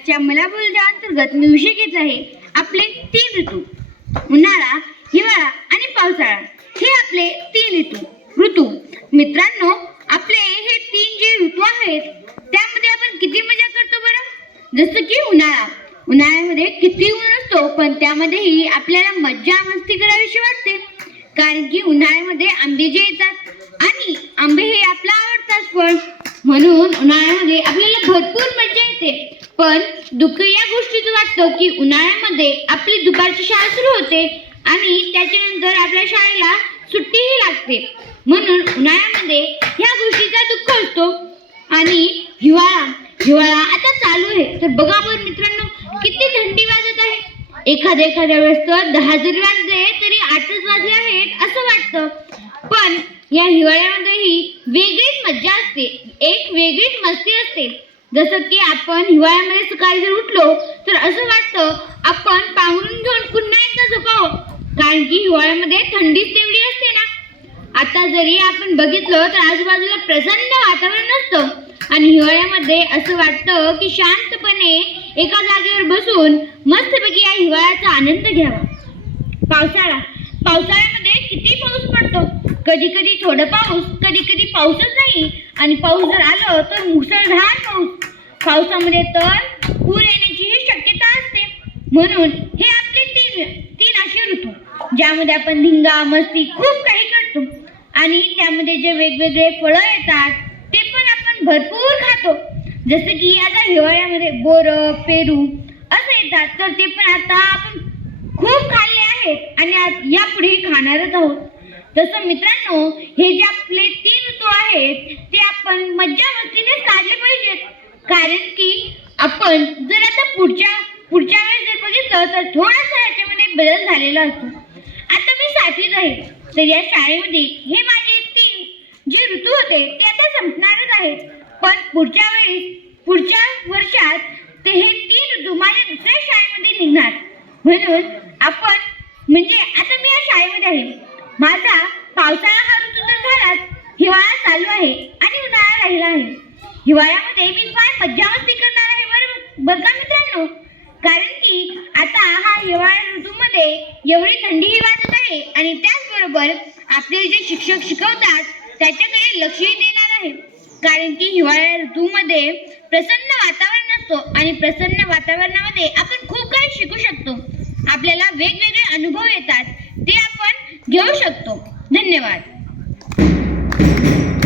आजच्या मला बोलच्या अंतर्गत मी विषय घेत आहे आपले तीन ऋतू. उन्हाळा हिवाळा आणि पावसाळा. हे आपले तीन ऋतू. ऋतू. मित्रांनो आपले हे तीन जे ऋतू आहेत त्यामध्ये आपण किती मजा करतो बरं? जसं की उन्हाळा. उन्हाळ्यामध्ये किती ऊन असतो पण त्यामध्येही आपल्याला मज्जा मस्ती करावीशी वाटते. कारण की उन्हाळ्यामध्ये आंबे जे येतात आणि आंबे हे आपला आवडतात फळ. म्हणून उन्हाळ्यामध्ये आपल्याला भरपूर मजा येते. पण दुःख या गोष्टीचं वाटतं की उन्हाळ्यामध्ये आपली दुपारची शाळा सुरू होते आणि त्याच्यानंतर आपल्या शाळेला सुट्टीही लागते. म्हणून उन्हाळ्यामध्ये ह्या गोष्टीचा दुःख असतो. आणि हिवाळा हिवाळा आता चालू आहे. तर बघा बरं मित्रांनो किती थंडी वाजत आहे. एखाद्या एखाद्या वेळेस तर दहा जरी वाजले तरी आठच वाजले आहेत असं वाटतं. पण या हिवाळ्यामध्येही वेगळीच मज्जा असते. एक वेगळीच मस्ती असते. जसं की आपण हिवाळ्यामध्ये सकाळी जर उठलो तर असं वाटतं आपण पांघरून घेऊन पुन्हा एकदा झोपावं. कारण की हिवाळ्यामध्ये थंडीच तेवढी असते ना. आता जरी आपण बघितलं तर आजूबाजूला प्रसन्न वातावरण असतं आणि हिवाळ्यामध्ये असं वाटतं की शांतपणे एका जागेवर बसून मस्तपैकी या हिवाळ्याचा आनंद घ्यावा. पावसाळा. पावसाळ्यामध्ये किती पाऊस पडतो? कधी कधी थोडं पाऊस कधी कधी पाऊसच नाही. आणि पाऊस जर आलं तर मुसळधार पाऊस. पावसामध्ये तर पूर येण्याचीही शक्यता असते. म्हणून हे आपले तीन तीन असे ऋतू ज्यामध्ये आपण धिंगा मस्ती खूप काही करतो. आणि त्यामध्ये जे वेगवेगळे फळं येतात ते पण आपण भरपूर खातो. जसं की आता हिवाळ्यामध्ये बोरं पेरू असं येतात तर ते पण आता आपण खूप खाल्ले आहेत आणि आज यापुढे खाणारच आहोत. तसं मित्रांनो हे जे आपले तीन ऋतू आहेत ते आपण मज्जा मस्तीनेच काढले पाहिजेत. कारण की आपण जर आता पुढच्या पुढच्या वेळेस जर बघितलं तर थोडासा याच्यामध्ये बदल झालेला असतो. आता मी साथीच आहे. तर या शाळेमध्ये हे माझे तीन जे ऋतू होते ते आता संपणारच आहेत. पण पुढच्या वेळेस पुढच्या वर्षात ते हे तीन ऋतू माझ्या दुसऱ्या शाळेमध्ये निघणार. म्हणून आपण म्हणजे आता मी या शाळेमध्ये आहे. माझा पावसाळा हा ऋतू तर झालाच. हिवाळा चालू आहे आणि उन्हाळा राहिला आहे. हिवाळ्यामध्ये काय मज्जा मस्ती करणार आहे बरं बरं का मित्रांनो? कारण की आता हा हिवाळा ऋतूमध्ये एवढी थंडीही वाजत आहे आणि त्याचबरोबर आपले जे शिक्षक शिकवतात त्याच्याकडे लक्षही देणार आहे कारण की हिवाळ्या ऋतूमध्ये प्रसन्न वातावरण असतो आणि प्रसन्न वातावरणामध्ये आपण खूप काही शिकू शकतो. आपल्याला वेगवेगळे अनुभव येतात ते आपण घेऊ शकतो. धन्यवाद.